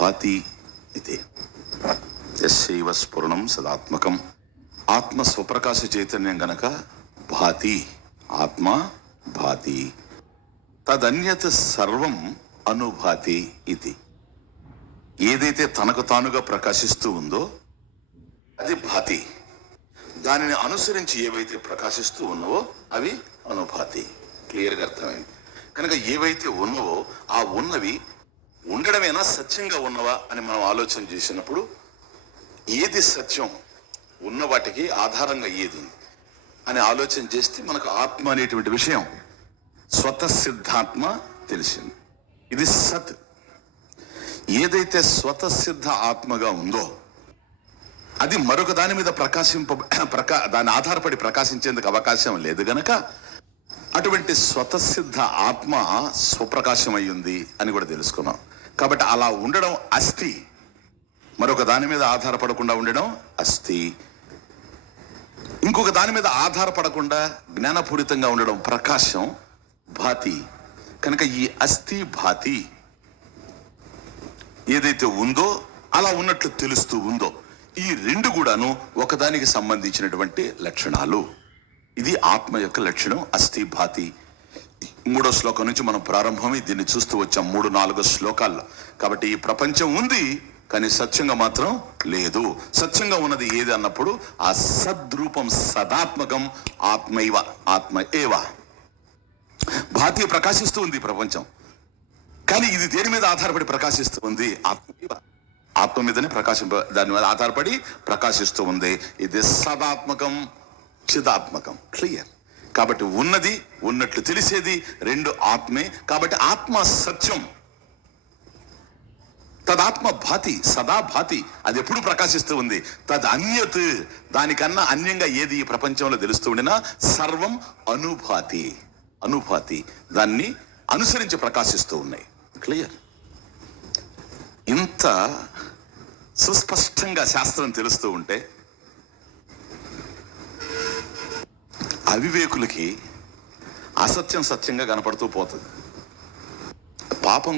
భాతి ఇది. యస్యైవ స్ఫురణం సదాత్మకం. ఆత్మ స్వప్రకాశ చైతన్యం గనక భాతి, ఆత్మ భాతి. తదన్యత్ సర్వం అనుభాతి ఇది. ఏదైతే తనకు తానుగా ప్రకాశిస్తూ ఉందో అది భాతి. దానిని అనుసరించి ఏవైతే ప్రకాశిస్తూ ఉన్నావో అవి అనుభాతి. క్లియర్గా అర్థమైంది. కనుక ఏవైతే ఉన్నవో ఆ ఉన్నవి ఉండడమేనా, సత్యంగా ఉన్నవా అని మనం ఆలోచన చేసినప్పుడు ఏది సత్యం, ఉన్న వాటికి ఆధారంగా ఏది అని ఆలోచన చేస్తే మనకు ఆత్మ అనేటువంటి విషయం స్వతసిద్ధాత్మ తెలిసింది. ఇది సత్. ఏదైతే స్వతసిద్ధ ఆత్మగా ఉందో అది మరొక దాని మీద దాన్ని ఆధారపడి ప్రకాశించేందుకు అవకాశం లేదు గనక అటువంటి స్వతసిద్ధ ఆత్మ స్వప్రకాశం అయ్యింది అని కూడా తెలుసుకున్నాం. కాబట్టి అలా ఉండడం అస్థి, మరొక దాని మీద ఆధారపడకుండా ఉండడం అస్థి. ఇంకొక దాని మీద ఆధారపడకుండా జ్ఞానపూరితంగా ఉండడం ప్రకాశం, భాతి. కనుక ఈ అస్థి భాతి ఏదైతే ఉందో అలా ఉన్నట్లు తెలుస్తూ ఉందో ఈ రెండు కూడాను ఒకదానికి సంబంధించినటువంటి లక్షణాలు. ఇది ఆత్మ యొక్క లక్షణం, అస్థి భాతి. 3వ శ్లోకం నుంచి మనం ప్రారంభమై దీన్ని చూస్తూ వచ్చాం 3-4 శ్లోకాల్లో. కాబట్టి ఈ ప్రపంచం ఉంది కానీ సత్యంగా మాత్రం లేదు. సత్యంగా ఉన్నది ఏది అన్నప్పుడు ఆ సద్రూపం సదాత్మకం ఆత్మైవ, ఆత్మ ఏవ. భాతి ప్రకాశిస్తూ ఉంది ప్రపంచం, కానీ ఇది దేని మీద ఆధారపడి ప్రకాశిస్తూ ఉంది? ఆత్మ మీదనే దాని మీద ఆధారపడి ప్రకాశిస్తూ ఉంది. ఇది సదాత్మకం చిదాత్మకం. క్లియర్. కాబట్టి ఉన్నది ఉన్నట్లు తెలిసేది రెండు ఆత్మే. కాబట్టి ఆత్మ సత్యం. తదాత్మ భాతి, సదా భాతి. అది ఎప్పుడు ప్రకాశిస్తూ ఉంది. తద్ అన్యత్, దానికన్నా అన్యంగా ఏది ఈ ప్రపంచంలో తెలుస్తూ ఉండినా సర్వం అనుభాతి. అనుభాతి దాన్ని అనుసరించి ప్రకాశిస్తూ ఉన్నాయి. క్లియర్. ఇంత సుస్పష్టంగా శాస్త్రం తెలుస్తూ ఉంటే అవివేకులకి అసత్యం సత్యంగా కనపడుతూ పోతుంది. పాపం